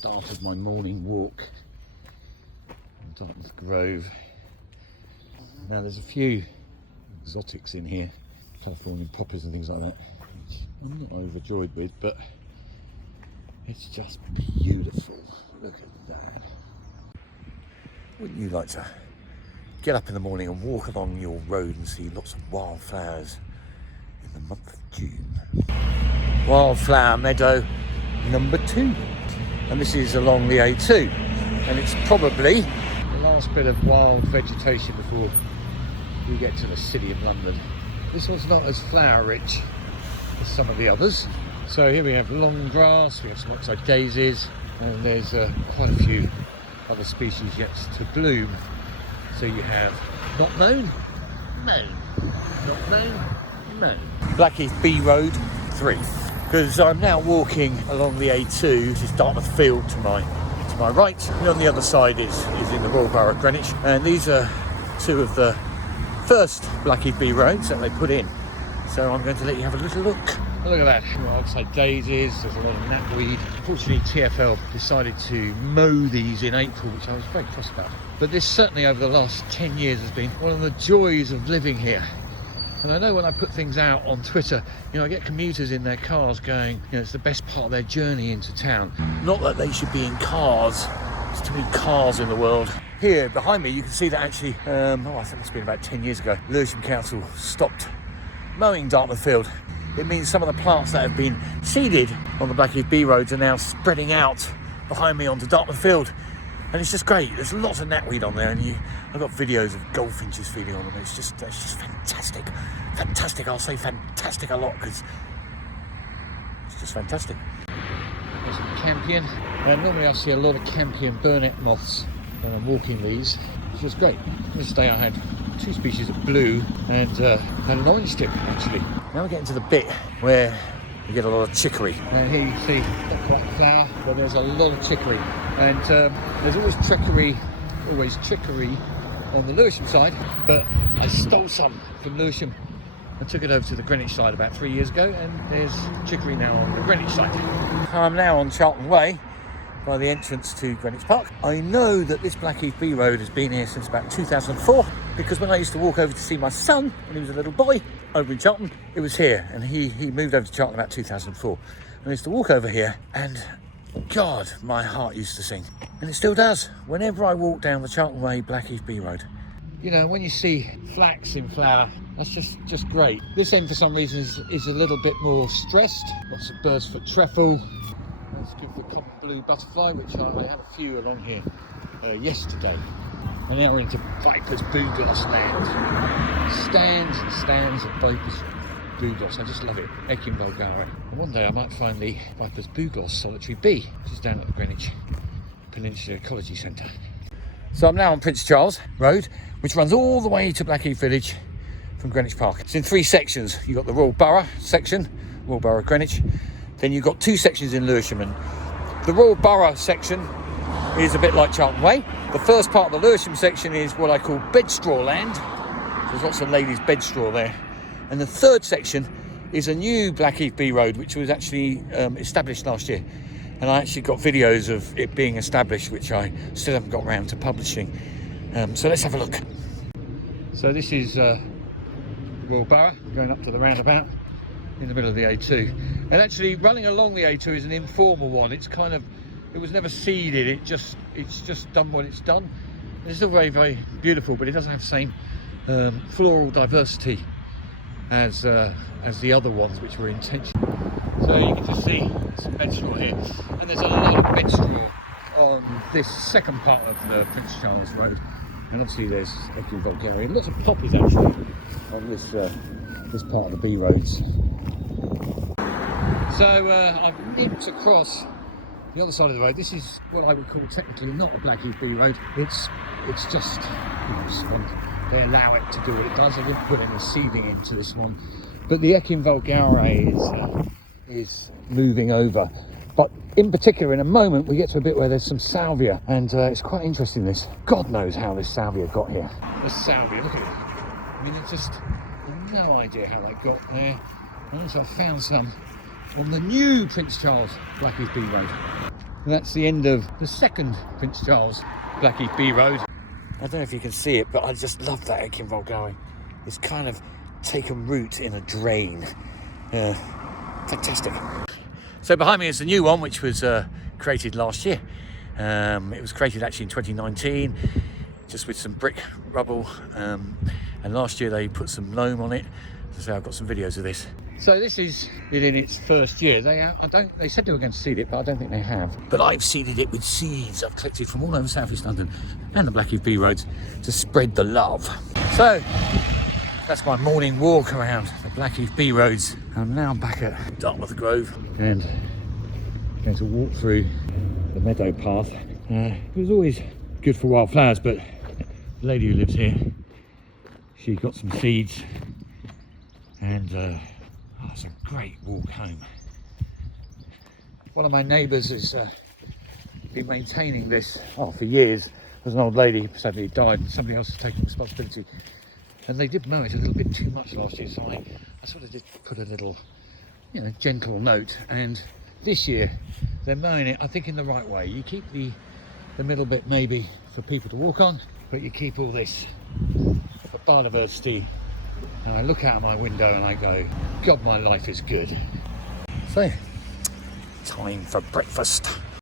started my morning walk in Dartmouth Grove. Now there's a few exotics in here, Californian poppies and things like that, which I'm not overjoyed with, but it's just beautiful. Look at that. Wouldn't you like to get up in the morning and walk along your road and see lots of wildflowers in the month of June? Wildflower meadow number 2. And this is along the A2. And it's probably the last bit of wild vegetation before we get to the city of London. This one's not as flower rich as some of the others. So here we have long grass, we have some oxide daisies, and there's quite a few other species yet to bloom. So you have not known, known, not known, known. Blackheath B Road 3. Because I'm now walking along the A2, which is Dartmouth Field to my right, and on the other side is in the Royal Borough of Greenwich. And these are 2 of the first Blackheath B roads that they put in. So I'm going to let you have a little look. Look at that, oxide daisies, there's a lot of knapweed. Unfortunately, TfL decided to mow these in April, which I was very cross about. But this certainly over the last 10 years has been one of the joys of living here. And I know when I put things out on Twitter, I get commuters in their cars going, it's the best part of their journey into town. Not that they should be in cars, there's too many cars in the world. Here behind me, you can see that actually, I think it must have been about 10 years ago, Lewisham Council stopped mowing Dartmouth Field. It means some of the plants that have been seeded on the Blackheath B roads are now spreading out behind me onto Dartmouth Field. And it's just great. There's lots of knapweed on there, and I've got videos of goldfinches feeding on them. It's just fantastic. Fantastic. I'll say fantastic a lot because it's just fantastic. There's some Campion. Normally I see a lot of Campion burnet moths when I'm walking these, which is great. This day I had 2 species of blue and an orange tip actually. Now we're getting to the bit where you get a lot of chicory. Now here you see not quite flower, but there's a lot of chicory. And there's always chicory on the Lewisham side, but I stole some from Lewisham and took it over to the Greenwich side about 3 years ago, and there's chicory now on the Greenwich side. I'm now on Charlton Way by the entrance to Greenwich Park. I know that this Blackheath B road has been here since about 2004, because when I used to walk over to see my son when he was a little boy over in Charlton, it was here, and he moved over to Charlton about 2004. And I used to walk over here, and God, my heart used to sing. And it still does, whenever I walk down the Charlton Way Blackheath B road. When you see flax in flower, that's just great. This end for some reason is a little bit more stressed. Lots of bird's-foot trefoil. Let's give the common blue butterfly, which I had a few along here yesterday. And now we're into Viper's bugloss land. Stands and stands of Viper's bugloss. I just love it. Echin vulgare. And one day I might find the Viper's bugloss solitary bee, which is down at the Greenwich Peninsula Ecology Centre. So I'm now on Prince Charles Road, which runs all the way to Blackheath Village from Greenwich Park. It's in 3 sections. You've got the Royal Borough section, Royal Borough of Greenwich. Then you've got 2 sections in Lewisham, and the Royal Borough section is a bit like Charlton Way. The first part of the Lewisham section is what I call bedstraw land. There's lots of ladies' bedstraw there. And the 3rd section is a new Blackheath B road, which was actually established last year. And I actually got videos of it being established, which I still haven't got around to publishing. So let's have a look. So this is Royal Borough, going up to the roundabout in the middle of the A2. And actually running along the A2 is an informal one. It was never seeded, it's just done what it's done. It's still very, very beautiful, but it doesn't have the same floral diversity as the other ones, which were intentional. So you can just see some bedstraw here, and there's a lot of bedstraw on this second part of the Prince Charles Road, and obviously there's Echin vulgare, lots of poppies actually on this part of the B roads. So I've nipped across the other side of the road. This is what I would call technically not a Blackheath B road. It's just they allow it to do what it does. I didn't put any seeding into this one, but the Echin vulgare is moving over. But in particular, in a moment, we get to a bit where there's some salvia, and it's quite interesting. This, God knows how this salvia got here. This salvia, look at it. I mean, it's just no idea how they got there. And also I found some on the new Prince Charles Blackheath B road. That's the end of the second Prince Charles Blackheath Bee Road. I don't know if you can see it, but I just love that ekinvol going. It's kind of taken root in a drain. Fantastic. So behind me is the new one, which was created last year. It was created actually in 2019, just with some brick rubble. And last year they put some loam on it. So I've got some videos of this. So this is it in its first year. They said they were going to seed it, but I don't think they have. But I've seeded it with seeds I've collected from all over South East London and the Blackheath Bee Roads to spread the love. So that's my morning walk around the Blackheath Bee Roads. I'm now back at Dartmouth Grove and going to walk through the meadow path. It was always good for wildflowers, but the lady who lives here, she got some seeds, and it's a great walk home. One of my neighbours has been maintaining this for years. There's an old lady, sadly died, and somebody else has taken responsibility. And they did mow it a little bit too much last year, so I sort of did put a little, gentle note. And this year they're mowing it, I think, in the right way. You keep the middle bit maybe for people to walk on, but you keep all this for biodiversity. And I look out of my window and I go, God, my life is good. So, time for breakfast.